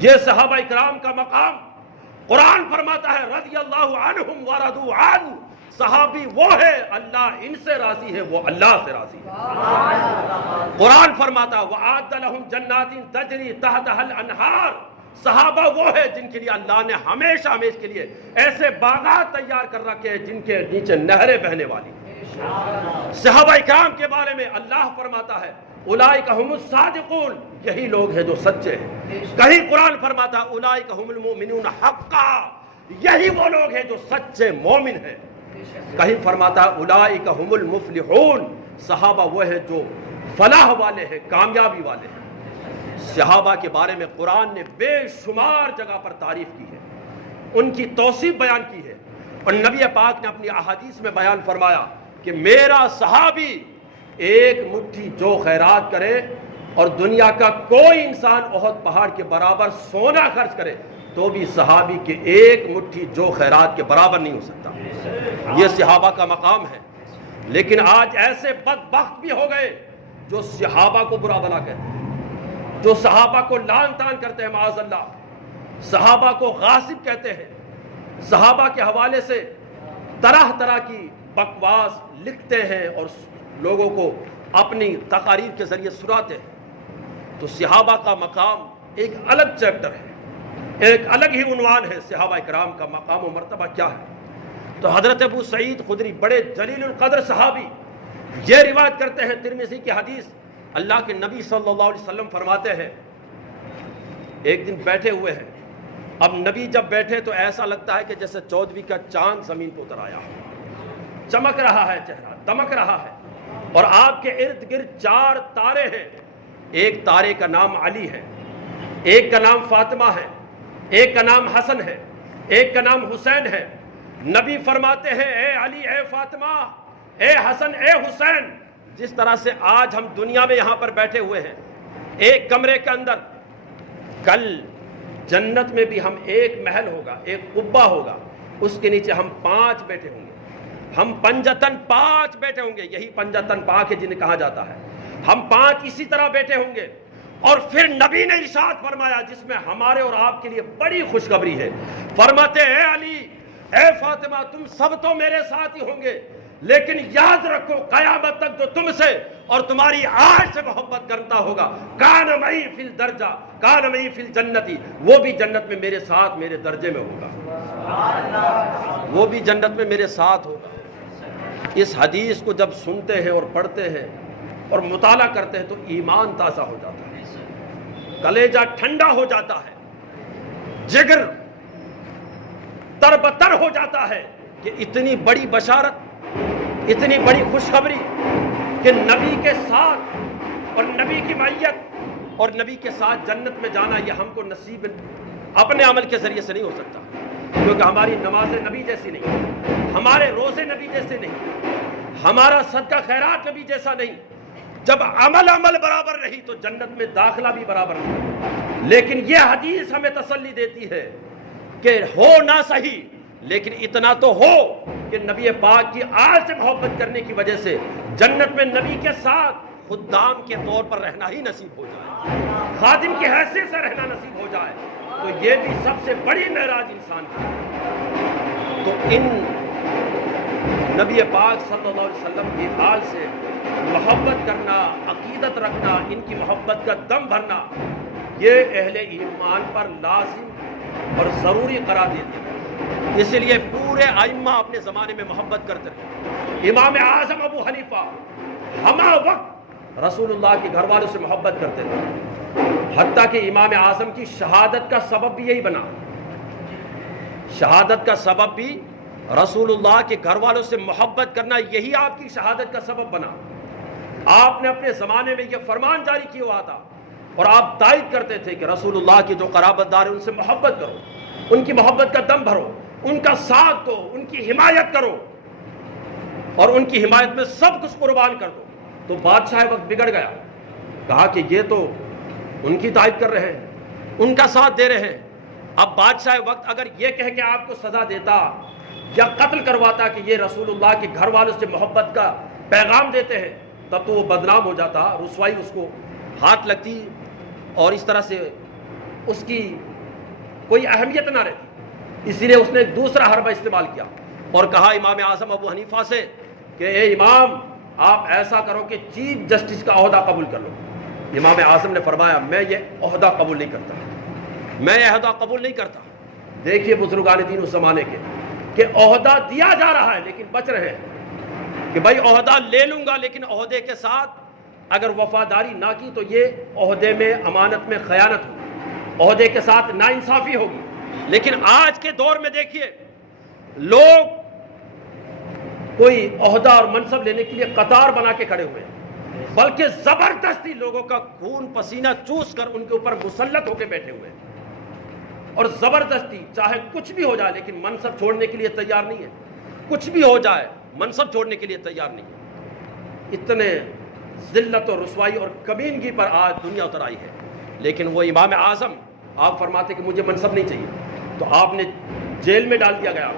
یہ صحابہ کرام کا مقام قرآن فرماتا ہے رضی اللہ عنہم ورضوا عنہ، صحابی وہ ہے اللہ ان سے راضی ہے، وہ اللہ سے راضی ہے۔ قرآن فرماتا وَأَعَدَّ لَهُمْ جَنَّاتٍ تَجْرِي تَحْتَهَا الْأَنْهَارُ، صحابہ وہ ہے جن کے لیے اللہ نے ہمیشہ ہمیشہ کے لیے ایسے باغات تیار کر رکھے ہیں جن کے نیچے نہریں بہنے والی۔ صحابہ کرام کے بارے میں اللہ فرماتا ہے اولئک هم الصادقون، یہی لوگ ہیں جو سچے ہیں۔ کہیں قرآن فرماتا ہے اولئک هم المؤمنون حقا، یہی وہ لوگ ہیں جو سچے مومن ہیں۔ کہیں فرماتا ہے اولئک هم المفلحون، صحابہ وہ ہیں جو فلاح والے ہیں، کامیابی والے ہیں۔ صحابہ کے بارے میں قرآن نے بے شمار جگہ پر تعریف کی ہے، ان کی توصیف بیان کی ہے، اور نبی پاک نے اپنی احادیث میں بیان فرمایا کہ میرا صحابی ایک مٹھی جو خیرات کرے اور دنیا کا کوئی انسان احد پہاڑ کے برابر سونا خرچ کرے تو بھی صحابی کے ایک مٹھی جو خیرات کے برابر نہیں ہو سکتا۔ یہ صحابہ کا مقام ہے۔ لیکن آج ایسے بدبخت بھی ہو گئے جو صحابہ کو برا بلا کہتے ہیں، جو صحابہ کو لعن طعن کرتے ہیں معاذ اللہ، صحابہ کو غاصب کہتے ہیں، صحابہ کے حوالے سے طرح طرح کی بکواس لکھتے ہیں اور لوگوں کو اپنی تقاریر کے ذریعے سناتے ہیں۔ تو صحابہ کا مقام ایک الگ چیپٹر ہے، ایک الگ ہی عنوان ہے۔ صحابہ کرام کا مقام و مرتبہ کیا ہے؟ تو حضرت ابو سعید خدری بڑے جلیل القدر صحابی یہ روایت کرتے ہیں، ترمذی کی حدیث، اللہ کے نبی صلی اللہ علیہ وسلم فرماتے ہیں ایک دن بیٹھے ہوئے ہیں، اب نبی جب بیٹھے تو ایسا لگتا ہے کہ جیسے 14ویں کا چاند زمین پر اتر آیا ہو، چمک رہا ہے چہرہ، دمک رہا ہے، اور آپ کے ارد گرد 4 تارے ہیں۔ ایک تارے کا نام علی ہے، ایک کا نام فاطمہ ہے، ایک کا نام حسن ہے، ایک کا نام حسین ہے۔ نبی فرماتے ہیں اے علی، اے فاطمہ، اے حسن، اے حسین، جس طرح سے آج ہم دنیا میں یہاں پر بیٹھے ہوئے ہیں ایک کمرے کے اندر، کل جنت میں بھی ہم ایک محل ہوگا، ایک قبہ ہوگا، اس کے نیچے ہم 5 بیٹھے ہوں گے، ہم پنجتن 5 بیٹھے ہوں گے، یہی پنجتن پاک ہے جنہیں کہا جاتا ہے، ہم 5 اسی طرح بیٹھے ہوں گے۔ اور پھر نبی نے ارشاد فرمایا جس میں ہمارے اور آپ کے لیے بڑی خوشخبری ہے، فرماتے اے علی، اے فاطمہ، تم سب تو میرے ساتھ ہی ہوں گے، لیکن یاد رکھو قیامت تک جو تم سے اور تمہاری آج سے محبت کرتا ہوگا کان معی فی الدرجہ کان معی فی الجنتی، وہ بھی جنت میں میرے ساتھ میرے درجے میں ہوگا، وہ بھی جنت میں میرے ساتھ ہوگا۔ اس حدیث کو جب سنتے ہیں اور پڑھتے ہیں اور مطالعہ کرتے ہیں تو ایمان تازہ ہو جاتا ہے، کلیجہ ٹھنڈا ہو جاتا ہے، جگر تربتر ہو جاتا ہے کہ اتنی بڑی بشارت، اتنی بڑی خوشخبری کہ نبی کے ساتھ اور نبی کی معیت اور نبی کے ساتھ جنت میں جانا، یہ ہم کو نصیب اپنے عمل کے ذریعے سے نہیں ہو سکتا، کیونکہ ہماری نماز نبی جیسی نہیں، ہمارے روزے نبی جیسے نہیں، ہمارا صدقہ خیرات نبی جیسا نہیں۔ جب عمل برابر نہیں تو جنت میں داخلہ بھی برابر نہیں۔ لیکن یہ حدیث ہمیں تسلی دیتی ہے کہ ہو نہ صحیح لیکن اتنا تو ہو کہ نبی پاک کی آج سے محبت کرنے کی وجہ سے جنت میں نبی کے ساتھ خدام کے طور پر رہنا ہی نصیب ہو جائے، خادم کی حیثیت سے رہنا نصیب ہو جائے، تو یہ بھی سب سے بڑی معراج انسان کی ہے۔ تو ان نبی پاک صلی اللہ علیہ وسلم کی حال سے محبت کرنا، عقیدت رکھنا، ان کی محبت کا دم بھرنا، یہ اہل ایمان پر لازم اور ضروری قرار دیتے ہیں۔ اس لیے پورے ائمہ اپنے زمانے میں محبت کرتے رہے۔ امام اعظم ابو حنیفہ ہمہ وقت رسول اللہ کے گھر والوں سے محبت کرتے تھے، حتیٰ کہ امام اعظم کی شہادت کا سبب بھی یہی بنا، شہادت کا سبب بھی رسول اللہ کے گھر والوں سے محبت کرنا، یہی آپ کی شہادت کا سبب بنا۔ آپ نے اپنے زمانے میں یہ فرمان جاری کیا ہوا تھا اور آپ تائید کرتے تھے کہ رسول اللہ کے جو قرابت دار ہیں ان سے محبت کرو، ان کی محبت کا دم بھرو، ان کا ساتھ دو، ان کی حمایت کرو اور ان کی حمایت میں سب کچھ قربان کر دو۔ تو بادشاہ وقت بگڑ گیا، کہا کہ یہ تو ان کی تائید کر رہے ہیں، ان کا ساتھ دے رہے ہیں۔ اب بادشاہ وقت اگر یہ کہہ کے آپ کو سزا دیتا یا قتل کرواتا کہ یہ رسول اللہ کے گھر والوں سے محبت کا پیغام دیتے ہیں، تب تو وہ بدنام ہو جاتا، رسوائی اس کو ہاتھ لگتی اور اس طرح سے اس کی کوئی اہمیت نہ رہتی، اس لیے اس نے ایک دوسرا حربہ استعمال کیا اور کہا امام اعظم ابو حنیفہ سے کہ اے امام آپ ایسا کرو کہ چیف جسٹس کا عہدہ قبول کر لو۔ امام اعظم نے فرمایا میں یہ عہدہ قبول نہیں کرتا، میں یہ عہدہ قبول نہیں کرتا۔ دیکھیے بزرگان دین اس زمانے کے کہ عہدہ دیا جا رہا ہے لیکن بچ رہے ہیں کہ بھائی عہدہ لے لوں گا لیکن عہدے کے ساتھ اگر وفاداری نہ کی تو یہ عہدے میں امانت میں خیانت ہوگی، عہدے کے ساتھ ناانصافی ہوگی۔ لیکن آج کے دور میں دیکھیے لوگ کوئی عہدہ اور منصب لینے کے لیے قطار بنا کے کھڑے ہوئے ہیں، بلکہ زبردستی لوگوں کا خون پسینہ چوس کر ان کے اوپر مسلط ہو کے بیٹھے ہوئے ہیں، اور زبردستی چاہے کچھ بھی ہو جائے لیکن منصب چھوڑنے کے لیے تیار نہیں ہے، کچھ بھی ہو جائے منصب چھوڑنے کے لیے تیار نہیں ہے۔ اتنے ذلت اور رسوائی اور کمینگی پر آج دنیا اتر آئی ہے، لیکن وہ امام اعظم آپ فرماتے کہ مجھے منصب نہیں چاہیے تو آپ نے جیل میں ڈال دیا گیا،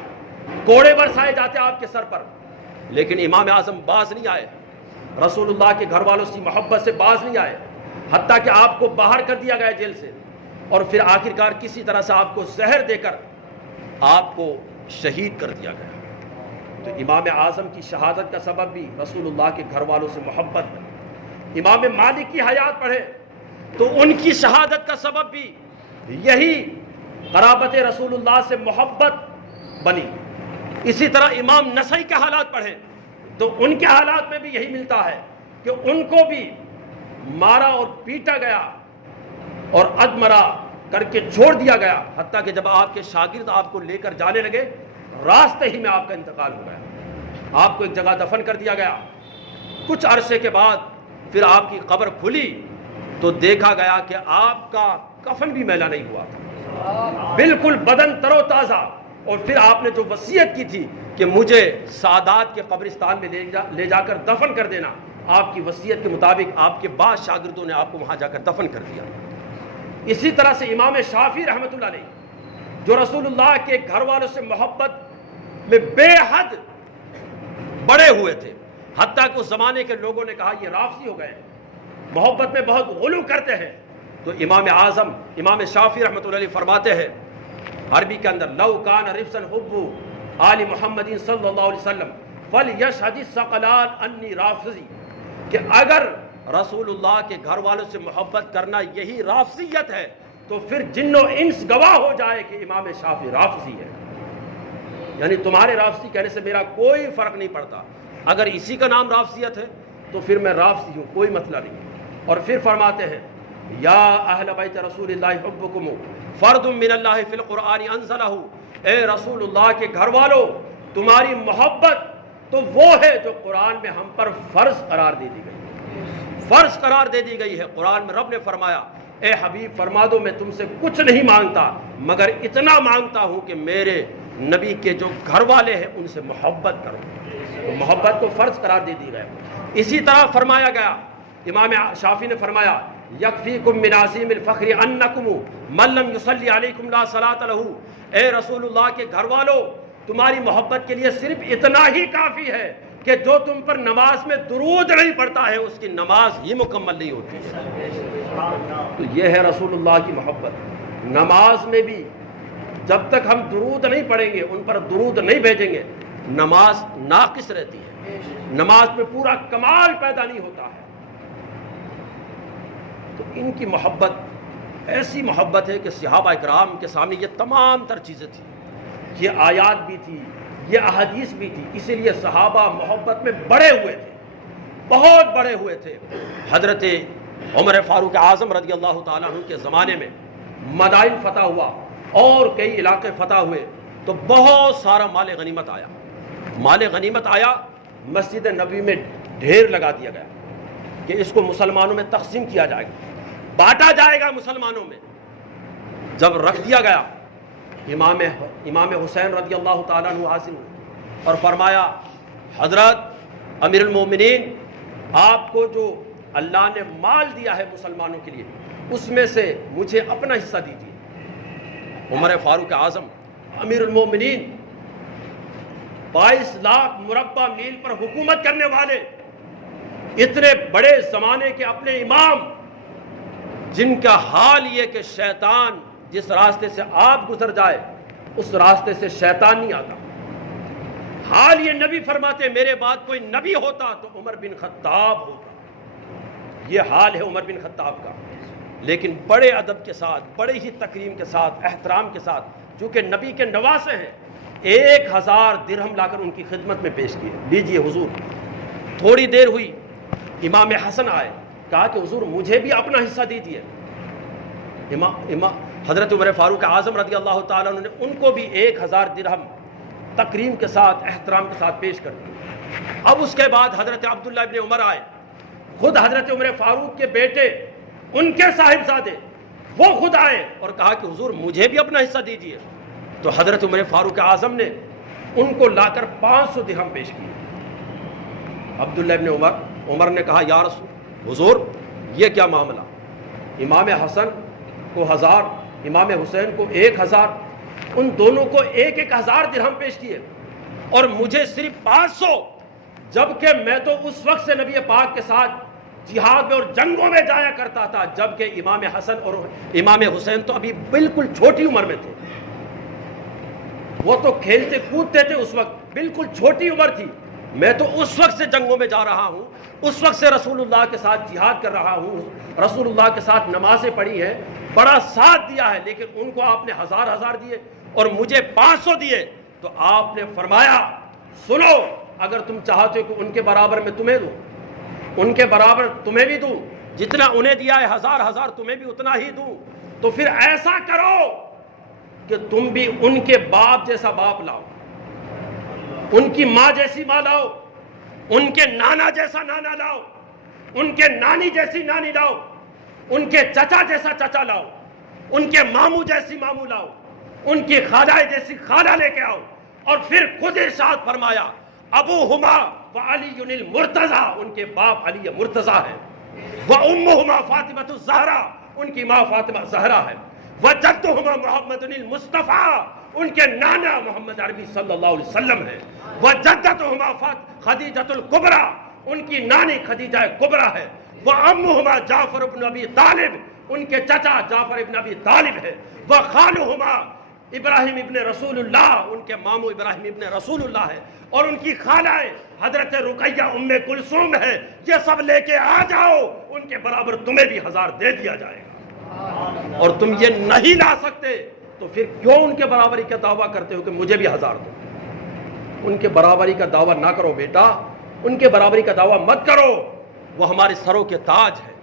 کوڑے برسائے جاتے آپ کے سر پر، لیکن امام اعظم باز نہیں آئے، رسول اللہ کے گھر والوں سے محبت سے باز نہیں آئے، حتیٰ کہ آپ کو باہر کر دیا گیا جیل سے، اور پھر آخرکار کسی طرح سے آپ کو زہر دے کر آپ کو شہید کر دیا گیا۔ تو امام اعظم کی شہادت کا سبب بھی رسول اللہ کے گھر والوں سے محبت ہے۔ امام مالک کی حیات پڑھے تو ان کی شہادت کا سبب بھی یہی قرابت رسول اللہ سے محبت بنی۔ اسی طرح امام نسائی کے حالات پڑھیں تو ان کے حالات میں بھی یہی ملتا ہے کہ ان کو بھی مارا اور پیٹا گیا اور ادمرا کر کے چھوڑ دیا گیا، حتیٰ کہ جب آپ کے شاگرد آپ کو لے کر جانے لگے راستے ہی میں آپ کا انتقال ہو گیا، آپ کو ایک جگہ دفن کر دیا گیا۔ کچھ عرصے کے بعد پھر آپ کی قبر کھلی تو دیکھا گیا کہ آپ کا کفن بھی میلا نہیں ہوا تھا، بالکل بدن تر و تازہ۔ اور پھر آپ نے جو وصیت کی تھی کہ مجھے سادات کے قبرستان میں لے جا کر دفن کر دینا، آپ کی وصیت کے مطابق آپ کے بعض شاگردوں نے آپ کو وہاں جا کر دفن کر دیا۔ اسی طرح سے امام شافعی رحمۃ اللہ علیہ جو رسول اللہ کے گھر والوں سے محبت میں بے حد بڑے ہوئے تھے، حتیٰ کہ اس زمانے کے لوگوں نے کہا یہ رافضی ہو گئے، محبت میں بہت غلو کرتے ہیں، تو امام اعظم امام شافعی رحمۃ اللہ علیہ فرماتے ہیں عربی کے اندر لو کان رفسا حب آل محمد صلی اللہ علیہ وسلم فلیشہد الثقلان انی رافضی، کہ اگر رسول اللہ کے گھر والوں سے محبت کرنا یہی رافضیت ہے تو پھر جن و انس گواہ ہو جائے کہ امام شافعی رافضی ہے، یعنی تمہارے رافضی کہنے سے میرا کوئی فرق نہیں پڑتا، اگر اسی کا نام رافضیت ہے تو پھر میں رافضی ہوں، کوئی مسئلہ نہیں۔ اور پھر فرماتے ہیں یا اہل بیت رسول اللہ حبکم فرد من اللہ فی القرآن انزلہ، اے رسول اللہ کے گھر والوں تمہاری محبت تو وہ ہے جو قرآن میں ہم پر فرض قرار دے دی گئی، فرض قرار دے دی گئی ہے۔ قرآن میں رب نے فرمایا اے حبیب فرما دو میں تم سے کچھ نہیں مانگتا مگر اتنا مانگتا ہوں کہ میرے نبی کے جو گھر والے ہیں ان سے محبت کرو، تو محبت کو فرض قرار دے دی گئی۔ اسی طرح فرمایا گیا، امام شافعی نے فرمایا یکفیکم من عظیم الفخر انکم من لم یصلی علیکم لا صلاۃ لہ، اے رسول اللہ کے گھر والوں تمہاری محبت کے لیے صرف اتنا ہی کافی ہے کہ جو تم پر نماز میں درود نہیں پڑھتا ہے اس کی نماز ہی مکمل نہیں ہوتی ہے۔ تو یہ ہے رسول اللہ کی محبت۔ نماز میں بھی جب تک ہم درود نہیں پڑھیں گے، ان پر درود نہیں بھیجیں گے، نماز ناقص رہتی ہے، نماز میں پورا کمال پیدا نہیں ہوتا ہے۔ تو ان کی محبت ایسی محبت ہے کہ صحابہ اکرام کے سامنے یہ تمام تر چیزیں تھیں، یہ آیات بھی تھی، یہ احادیث بھی تھی، اسی لیے صحابہ محبت میں بڑے ہوئے تھے، بہت بڑے ہوئے تھے۔ حضرت عمر فاروق اعظم رضی اللہ تعالیٰ عنہ کے زمانے میں مدائن فتح ہوا اور کئی علاقے فتح ہوئے تو بہت سارا مال غنیمت آیا، مال غنیمت آیا، مسجد نبوی میں ڈھیر لگا دیا گیا کہ اس کو مسلمانوں میں تقسیم کیا جائے گا، بانٹا جائے گا مسلمانوں میں۔ جب رکھ دیا گیا امام حسین رضی اللہ تعالیٰ عنہ حاضر ہوئے اور فرمایا حضرت امیر المومنین آپ کو جو اللہ نے مال دیا ہے مسلمانوں کے لیے اس میں سے مجھے اپنا حصہ دیجیے۔ عمر فاروق اعظم امیر المومنین 22 لاکھ مربع میل پر حکومت کرنے والے، اتنے بڑے زمانے کے اپنے امام، جن کا حال یہ کہ شیطان جس راستے سے آپ گزر جائے اس راستے سے شیطان نہیں آتا۔ حال یہ نبی فرماتے میرے بعد کوئی نبی ہوتا تو عمر بن خطاب ہوتا، یہ حال ہے عمر بن خطاب کا۔ لیکن بڑے ادب کے ساتھ، بڑے ہی تکریم کے ساتھ، احترام کے ساتھ، چونکہ نبی کے نواسے ہیں، 1000 درہم لا کر ان کی خدمت میں پیش کیے، لیجئے حضور۔ تھوڑی دیر ہوئی، امام حسن آئے، کہا کہ حضور مجھے بھی اپنا حصہ دیجیے۔ حضرت عمر فاروق اعظم رضی اللہ تعالیٰ عنہ نے ان کو بھی 1000 درہم تکریم کے ساتھ، احترام کے ساتھ پیش کر دی۔ اب اس کے بعد حضرت عبداللہ ابن عمر آئے، خود حضرت عمر فاروق کے بیٹے، ان کے صاحبزادے، وہ خود آئے اور کہا کہ حضور مجھے بھی اپنا حصہ دیجیے۔ تو حضرت عمر فاروق اعظم نے ان کو لا کر 500 درہم پیش کیے۔ عبداللہ ابن عمر نے کہا یا رسول حضور یہ کیا معاملہ، امام حسن کو 1000، امام حسین کو 1000، ان دونوں کو 1000 درہم پیش کیے اور مجھے صرف 500، جبکہ میں تو اس وقت سے نبی پاک کے ساتھ جہاد میں اور جنگوں میں جایا کرتا تھا، جبکہ امام حسن اور امام حسین تو ابھی بالکل چھوٹی عمر میں تھے، وہ تو کھیلتے کودتے تھے، اس وقت بالکل چھوٹی عمر تھی، میں تو اس وقت سے جنگوں میں جا رہا ہوں، اس وقت سے رسول اللہ کے ساتھ جہاد کر رہا ہوں، رسول اللہ کے ساتھ نمازیں پڑھی ہیں، بڑا ساتھ دیا ہے، لیکن ان کو آپ نے 1000 دیے اور مجھے 500 دیے۔ تو آپ نے فرمایا سنو، اگر تم چاہتے ہو کہ ان کے برابر میں تمہیں دوں، ان کے برابر تمہیں بھی دوں، جتنا انہیں دیا ہے 1000 تمہیں بھی اتنا ہی دوں، تو پھر ایسا کرو کہ تم بھی ان کے باپ جیسا باپ لاؤ، ان کی ماں جیسی ماں لاؤ، ان کے نانا جیسا نانا لاؤ، ان کے نانی جیسی نانی لاؤ، ان کے چچا جیسا چچا لاؤ، ان کے ماموں جیسی ماموں لاؤ، ان کی خالہ جیسی خالہ لے کے آؤ، اور پھر خود ارشاد فرمایا ابوہما وعلی المرتضی، ان کے باپ علی مرتضی ہے، وامہما فاطمۃ الزہرا، ان کی ماں فاطمہ زہرا ہے، وجدہما محمد المصطفیٰ، ان کے نانا محمد عربی صلی اللہ علیہ وسلم ہے، وجدتہما خدیجۃ الکبریٰ، ان کی نانی خدیجہ کبریٰ ہے، وعمہما جعفر بن ابی طالب، ان کے چچا جعفر بن ابی طالب ہے، وخالہما ابراہیم ابن رسول اللہ، ان کے ماموں ابراہیم ابن رسول اللہ ہے، اور ان کی خالہ حضرت رقیہ ام کلثوم ہے، یہ سب لے کے آ جاؤ، ان کے برابر تمہیں بھی 1000 دے دیا جائے گا، اور تم یہ نہیں لا سکتے تو پھر کیوں ان کے برابری کا دعویٰ کرتے ہو کہ مجھے بھی 1000 دو؟ ان کے برابری کا دعویٰ نہ کرو بیٹا، ان کے برابری کا دعویٰ مت کرو، وہ ہمارے سروں کے تاج ہیں،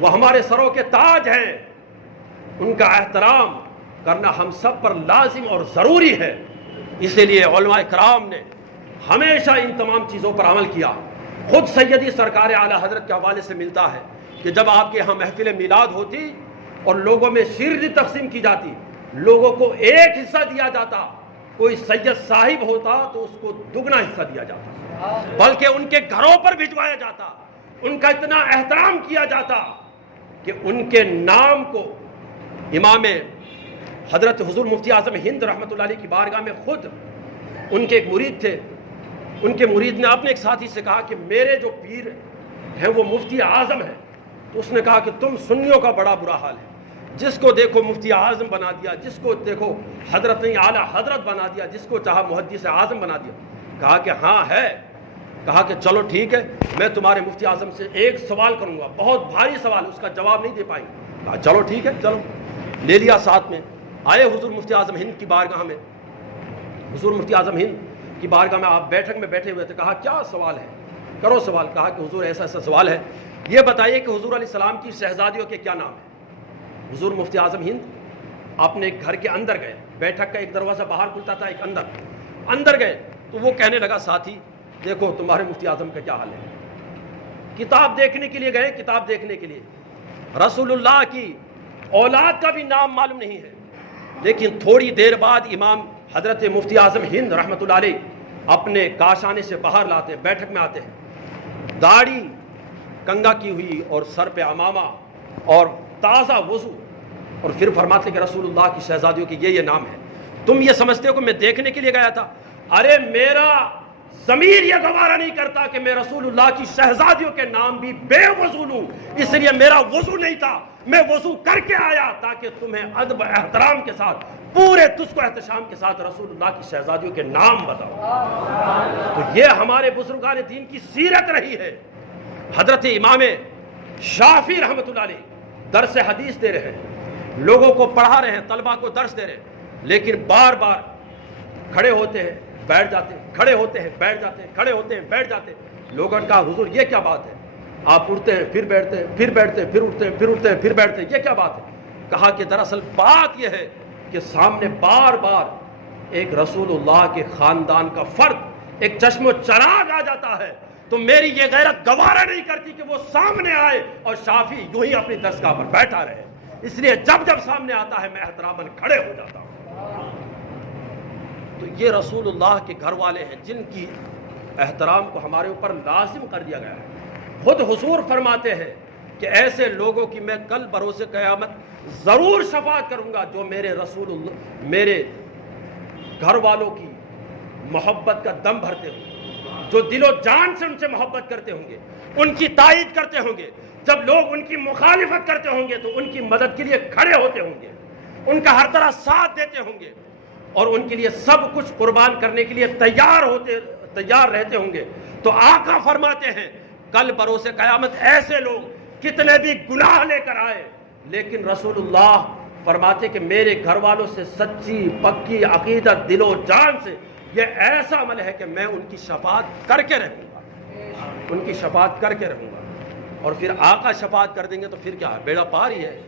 وہ ہمارے سروں کے تاج ہیں، ان کا احترام کرنا ہم سب پر لازم اور ضروری ہے۔ اسی لیے علماء کرام نے ہمیشہ ان تمام چیزوں پر عمل کیا۔ خود سیدی سرکار اعلیٰ حضرت کے حوالے سے ملتا ہے کہ جب آپ کے یہاں محفل میلاد ہوتی اور لوگوں میں شیرنی تقسیم کی جاتی، لوگوں کو ایک حصہ دیا جاتا، کوئی سید صاحب ہوتا تو اس کو دگنا حصہ دیا جاتا، بلکہ ان کے گھروں پر بھجوایا جاتا، ان کا اتنا احترام کیا جاتا کہ ان کے نام کو امام حضرت حضور مفتی اعظم ہند رحمۃ اللہ علیہ کی بارگاہ میں خود ان کے ایک مرید تھے، ان کے مرید نے اپنے ایک ساتھی سے کہا کہ میرے جو پیر ہیں وہ مفتی اعظم ہیں، تو اس نے کہا کہ تم سنیوں کا بڑا برا حال ہے، جس کو دیکھو مفتی اعظم بنا دیا، جس کو دیکھو حضرت نہیں اعلیٰ حضرت بنا دیا، جس کو چاہا محدث اعظم بنا دیا۔ کہا کہ ہاں ہے، کہا کہ چلو ٹھیک ہے، میں تمہارے مفتی اعظم سے ایک سوال کروں گا، بہت بھاری سوال، اس کا جواب نہیں دے پائیں گے۔ کہا چلو ٹھیک ہے، چلو لے لیا ساتھ میں، آئے حضور مفتی اعظم ہند کی بارگاہ میں۔ حضور مفتی اعظم ہند کی بارگاہ میں آپ بیٹھک میں بیٹھے ہوئے تھے، کہا کیا سوال ہے، کرو سوال۔ کہا کہ حضور ایسا ایسا سوال ہے، یہ بتائیے کہ حضور علیہ السلام کی شہزادیوں کے کیا نام ہیں۔ حضور مفتی اعظم ہند اپنے گھر کے اندر گئے، بیٹھک کا ایک دروازہ باہر کھلتا تھا، ایک اندر گئے تو وہ کہنے لگا ساتھی دیکھو تمہارے مفتی اعظم کا کیا حال ہے۔ کتاب دیکھنے کے لیے گئے، کتاب دیکھنے کے لیے رسول اللہ کی اولاد کا بھی نام معلوم نہیں ہے، لیکن تھوڑی دیر بعد امام حضرت مفتی اعظم ہند رحمۃ اللہ علیہ اپنے کاشانے سے باہر لاتے ہیں، بیٹھک میں آتے ہیں، داڑھی کنگا کی ہوئی اور سر پہ عمامہ اور تازہ وضو، اور پھر فرماتے کہ رسول اللہ کی شہزادیوں کی یہ نام ہے۔ تم یہ سمجھتے ہو کہ میں دیکھنے کے لیے گیا تھا؟ ارے میرا ضمیر یہ گوارا نہیں کرتا کہ میں رسول اللہ کی شہزادیوں کے نام بھی بے وضو لوں، اس لیے میرا وضو نہیں تھا، میں وضو کر کے آیا تاکہ تمہیں ادب احترام کے ساتھ پورے تسک و احتشام کے ساتھ رسول اللہ کی شہزادیوں کے نام بتاؤں۔ تو یہ ہمارے بزرگان دین کی سیرت رہی ہے۔ حضرت امام شافعی رحمۃ اللہ علیہ درس حدیث دے رہے ہیں، لوگوں کو پڑھا رہے ہیں، طلبہ کو درس دے رہے ہیں، لیکن بار بار کھڑے ہوتے ہیں بیٹھ جاتے ہیں، کھڑے ہوتے ہیں بیٹھ جاتے ہیں، کھڑے ہوتے ہیں بیٹھ جاتے ہیں۔ لوگوں نے کہا حضور یہ کیا بات ہے، آپ اٹھتے ہیں پھر بیٹھتے ہیں، پھر بیٹھتے ہیں، پھر اٹھتے ہیں، پھر اٹھتے ہیں، پھر بیٹھتے ہیں، یہ کیا بات ہے؟ کہا کہ دراصل بات یہ ہے کہ سامنے بار بار ایک رسول اللہ کے خاندان کا فرد، ایک چشم و چراغ آ جاتا ہے، تو میری یہ غیرت گوارا نہیں کرتی کہ وہ سامنے آئے اور شافعی یوں ہی اپنی دستگاہ پر بیٹھا رہے، اس لیے جب جب سامنے آتا ہے میں احتراماً کھڑے ہو جاتا ہوں۔ تو یہ رسول اللہ کے گھر والے ہیں جن کی احترام کو ہمارے اوپر لازم کر دیا گیا ہے۔ خود حضور فرماتے ہیں کہ ایسے لوگوں کی میں کل بروز قیامت ضرور شفاعت کروں گا جو میرے رسول اللہ، میرے گھر والوں کی محبت کا دم بھرتے ہوں گے، جو دل و جان سے ان سے محبت کرتے ہوں گے، ان کی تائید کرتے ہوں گے، جب لوگ ان کی مخالفت کرتے ہوں گے تو ان کی مدد کے لیے کھڑے ہوتے ہوں گے، ان کا ہر طرح ساتھ دیتے ہوں گے اور ان کے لیے سب کچھ قربان کرنے کے لیے تیار رہتے ہوں گے۔ تو آقا فرماتے ہیں کل بروز قیامت ایسے لوگ کتنے بھی گناہ لے کر آئے لیکن رسول اللہ فرماتے کہ میرے گھر والوں سے سچی پکی عقیدت دل و جان سے یہ ایسا عمل ہے کہ میں ان کی شفاعت کر کے رہوں گا، ان کی شفاعت کر کے رہوں گا۔ اور پھر آقا شفاعت کر دیں گے تو پھر کیا ہے، بیڑا پار ہی ہے۔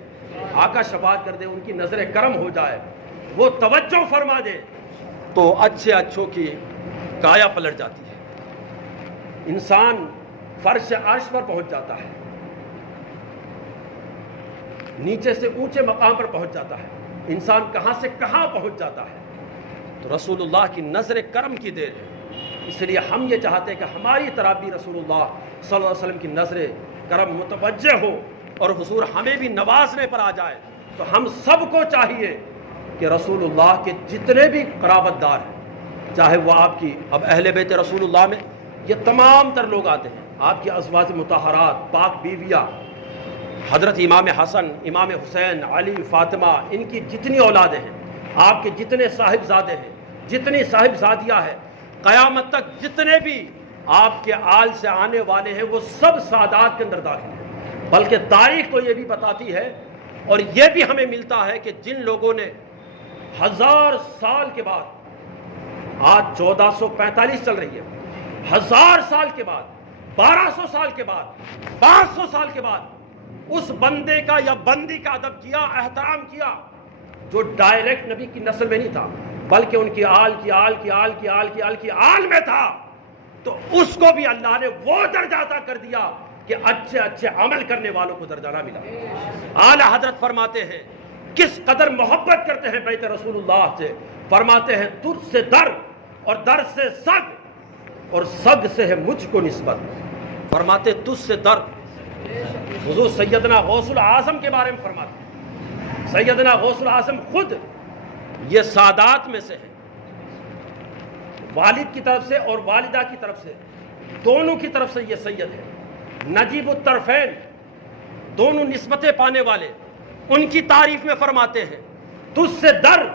آقا شفاعت کر دیں، ان کی نظر کرم ہو جائے، وہ توجہ فرما دے تو اچھے اچھوں کی کایا پلٹ جاتی ہے، انسان فرش عرش پر پہنچ جاتا ہے، نیچے سے اونچے مقام پر پہنچ جاتا ہے، انسان کہاں سے کہاں پہنچ جاتا ہے۔ تو رسول اللہ کی نظر کرم کی دیر ہے، اس لیے ہم یہ چاہتے ہیں کہ ہماری طرح بھی رسول اللہ صلی اللہ علیہ وسلم کی نظر کرم متوجہ ہو اور حضور ہمیں بھی نوازنے پر آ جائے۔ تو ہم سب کو چاہیے کہ رسول اللہ کے جتنے بھی قرابت دار ہیں، چاہے وہ آپ کی اب اہل بیت رسول اللہ میں یہ تمام تر لوگ آتے ہیں، آپ کی ازواج مطہرات، پاک بیویاں، حضرت امام حسن، امام حسین، علی، فاطمہ، ان کی جتنی اولادیں ہیں، آپ کے جتنے صاحبزادے ہیں، جتنی صاحبزادیاں ہیں، قیامت تک جتنے بھی آپ کے آل سے آنے والے ہیں وہ سب سعادات کے اندر داخل ہیں۔ بلکہ تاریخ تو یہ بھی بتاتی ہے اور یہ بھی ہمیں ملتا ہے کہ جن لوگوں نے 1000 سال کے بعد، آج 1445 چل رہی ہے، 1000 سال کے بعد، 1200 سال کے بعد، 500 سال کے بعد اس بندے کا یا بندی کا ادب کیا، احترام کیا جو ڈائریکٹ نبی کی نسل میں نہیں تھا بلکہ ان کی آل کی آل کی آل کی آل کی آل کی آل میں تھا، تو اس کو بھی اللہ نے وہ درجہ عطا کر دیا کہ اچھے اچھے عمل کرنے والوں کو درجہ نہ ملا۔ اعلی حضرت فرماتے ہیں کس قدر محبت کرتے ہیں بیت رسول اللہ سے، فرماتے ہیں تجھ سے در اور در سے سگ اور سگ سے ہے مجھ کو نسبت، فرماتے تجھ سے در۔ حضور سیدنا غوث العظم کے بارے میں فرماتے ہیں، سیدنا غوث العظم خود یہ سادات میں سے ہیں، والد کی طرف سے اور والدہ کی طرف سے، دونوں کی طرف سے یہ سید ہے، نجیب الطرفین، دونوں نسبتیں پانے والے۔ ان کی تعریف میں فرماتے ہیں تجھ سے در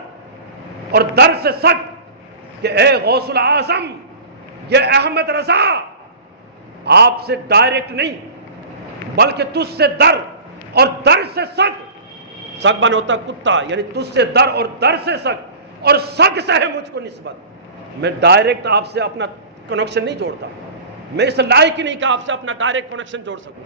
اور در سے سگ، کہ اے غوث العظم یہ احمد رضا آپ سے ڈائریکٹ نہیں بلکہ تجھ سے در اور در سے سگ، سگ بن ہوتا کتا، یعنی تجھ سے در اور در سے سگ اور سگ سے ہے مجھ کو نسبت۔ میں ڈائریکٹ آپ سے اپنا کنیکشن نہیں جوڑتا، میں اس لائق ہی نہیں کہ آپ سے اپنا ڈائریکٹ کنیکشن جوڑ سکوں،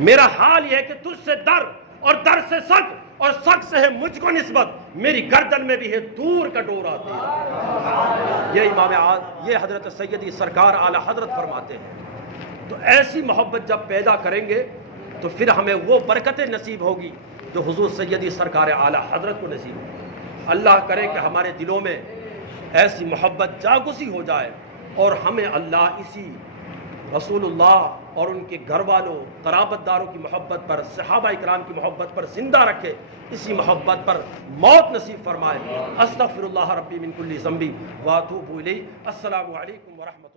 میرا حال یہ ہے کہ تجھ سے در اور در سے سگ اور سگ سے ہے مجھ کو نسبت، میری گردن میں بھی ہے دور کا ڈور آتی ہے۔ یہ امام یہ حضرت سیدی سرکار اعلی حضرت فرماتے ہیں۔ تو ایسی محبت جب پیدا کریں گے تو پھر ہمیں وہ برکتیں نصیب ہوگی جو حضور سیدی سرکار اعلی حضرت کو نصیب ہوگی۔ اللہ کرے کہ ہمارے دلوں میں ایسی محبت جاگزی ہو جائے اور ہمیں اللہ اسی رسول اللہ اور ان کے گھر والوں، قرابت داروں کی محبت پر، صحابہ اکرام کی محبت پر زندہ رکھے، اسی محبت پر موت نصیب فرمائے۔ استغفر اللہ ربی من کل ذنب واتوب الیہ۔ السلام علیکم ورحمۃ اللہ۔